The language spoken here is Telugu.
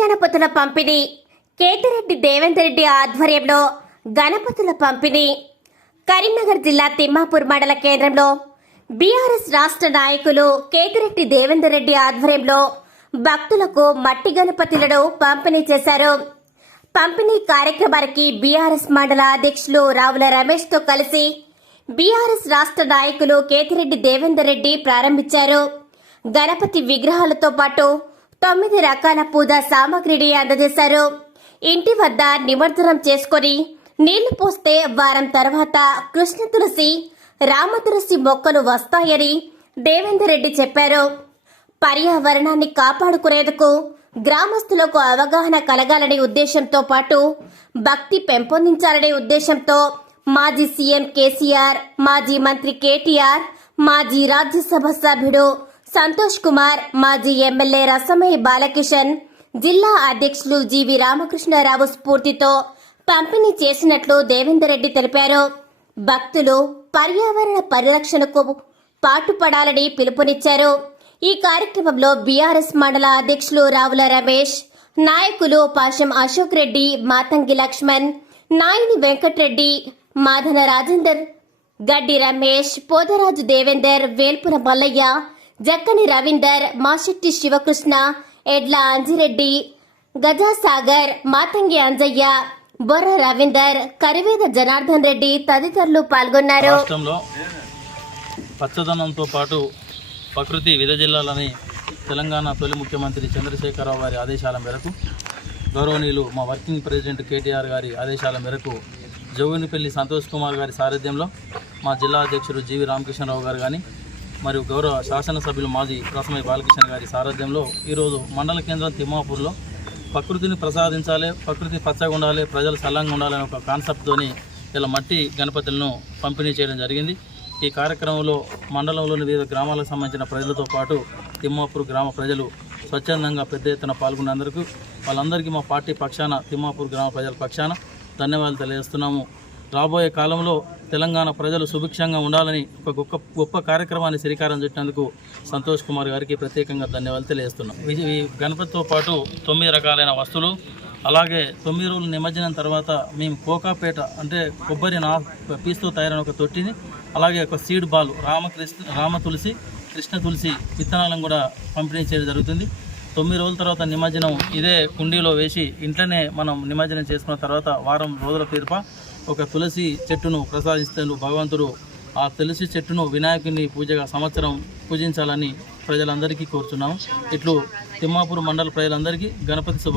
గణపతుల పంపిణీ కేతిరెడ్డి దేవేందర్ రెడ్డి ఆధ్వర్యంలో గణపతుల పంపిణీ కరీంనగర్ జిల్లా తిమ్మాపూర్ మండల కేంద్రంలో బీఆర్ఎస్ రాష్ట్ర నాయకులు కేతిరెడ్డి దేవేందర్ రెడ్డి ఆధ్వర్యంలో భక్తులకు మట్టి గణపతులను పంపిణీ చేశారు. పంపిణీ కార్యక్రమానికి బీఆర్ఎస్ మండల అధ్యక్షులు రావుల రమేష్ తో కలిసి బీఆర్ఎస్ రాష్ట్ర నాయకులు కేతిరెడ్డి దేవేందర్ రెడ్డి ప్రారంభించారు. గణపతి విగ్రహాలతో పాటు 9 రకాల పూజా సామాగ్రిని అందజేశారు. ఇంటి వద్ద నిమజ్జనం చేసుకుని నీళ్లు పోస్తే వారం తర్వాత కృష్ణ తులసి, రామ తులసి మొక్కలు వస్తాయని దేవేందర్ రెడ్డి చెప్పారు. పర్యావరణాన్ని కాపాడుకునేందుకు గ్రామస్తులకు అవగాహన కలగాలనే ఉద్దేశంతో పాటు భక్తి పెంపొందించాలనే ఉద్దేశంతో మాజీ సీఎం కేసీఆర్, మాజీ మంత్రి కేటీఆర్, మాజీ రాజ్యసభ సభ్యుడు సంతోష్ కుమార్, మాజీ ఎమ్మెల్యే రసమయ్య బాలకిషన్, జిల్లా అధ్యక్షులు జీవి రామకృష్ణారావు స్ఫూర్తితో పంపిణీ చేసినట్లు దేవేందర్ రెడ్డి తెలిపారు. భక్తులు పర్యావరణ పరిరక్షణకు పాటుపడాలని పిలుపునిచ్చారు. ఈ కార్యక్రమంలో బీఆర్ఎస్ మండల అధ్యక్షులు రావుల రమేష్, నాయకులు పాశం అశోక్ రెడ్డి, మాతంగి లక్ష్మణ్, నాయని వెంకట్రెడ్డి, మాధన రాజేందర్, గడ్డి రమేష్, పోదరాజు దేవేందర్, వేల్పుర మల్లయ్య, జక్కని రవీందర్, మాశెట్టి శివకృష్ణ, ఎడ్ల అంజిరెడ్డి, గజాసాగర్, మాతంగి అంజయ్య, బొర్ర రవీందర్, కరివేద జనార్దన్ రెడ్డి తదితరులు పాల్గొన్నారు. రాష్ట్రంలో పచ్చదనంతో పాటు ప్రకృతి విదజిల్లాలని తెలంగాణ తొలి ముఖ్యమంత్రి చంద్రశేఖరరావు గారి ఆదేశాల మేరకు, గౌరవనీయులు మా వర్కింగ్ ప్రెసిడెంట్ కేటీఆర్ గారి ఆదేశాల మేరకు జోగినిపల్లి సంతోష్ కుమార్ గారి సారథ్యంలో మా జిల్లా అధ్యక్షుడు జీవి రామకృష్ణరావు గారు కానీ మరియు గౌరవ శాసనసభ్యులు మాజీ రసమయ్య బాలకిషన్ గారి సారథ్యంలో ఈరోజు మండల కేంద్రం తిమ్మాపూర్లో ప్రకృతిని ప్రసాదించాలి, ప్రకృతి పచ్చగా ఉండాలి, ప్రజలు సల్లంగా ఉండాలనే ఒక కాన్సెప్ట్తోని ఇలా మట్టి గణపతులను పంపిణీ చేయడం జరిగింది. ఈ కార్యక్రమంలో మండలంలోని వివిధ గ్రామాలకు సంబంధించిన ప్రజలతో పాటు తిమ్మాపూర్ గ్రామ ప్రజలు స్వచ్ఛందంగా పెద్ద ఎత్తున పాల్గొన్నందుకు వాళ్ళందరికీ మా పార్టీ పక్షాన, తిమ్మాపూర్ గ్రామ ప్రజల పక్షాన ధన్యవాదాలు తెలియజేస్తున్నాము. రాబోయే కాలంలో తెలంగాణ ప్రజలు సుభిక్షంగా ఉండాలని ఒక గొప్ప కార్యక్రమాన్ని శ్రీకారం చుట్టినందుకు సంతోష్ కుమార్ గారికి ప్రత్యేకంగా ధన్యవాదాలు తెలియజేస్తున్నాం. ఈ గణపతితో పాటు 9 రకాలైన వస్తువులు, అలాగే 9 రోజులు నిమజ్జనం తర్వాత మేము కోకాపేట అంటే కొబ్బరి పీస్తో తయారైన ఒక తొట్టిని, అలాగే ఒక సీడ్ బాల్ రామ తులసి, కృష్ణ తులసి విత్తనాలను కూడా పంపిణీ చేయడం జరుగుతుంది. 9 రోజుల తర్వాత నిమజ్జనం ఇదే కుండీలో వేసి ఇంట్లోనే మనం నిమజ్జనం చేసుకున్న తర్వాత వారం రోజుల తీర్ప ఒక తులసి చెట్టును ప్రసాదిస్తాను భగవంతుడు. ఆ తులసి చెట్టును వినాయకుని పూజగా సంవత్సరం పూజించాలని ప్రజలందరికీ కోరుతున్నాము. ఇట్లు తిమ్మాపూర్ మండల ప్రజలందరికీ గణపతి శుభ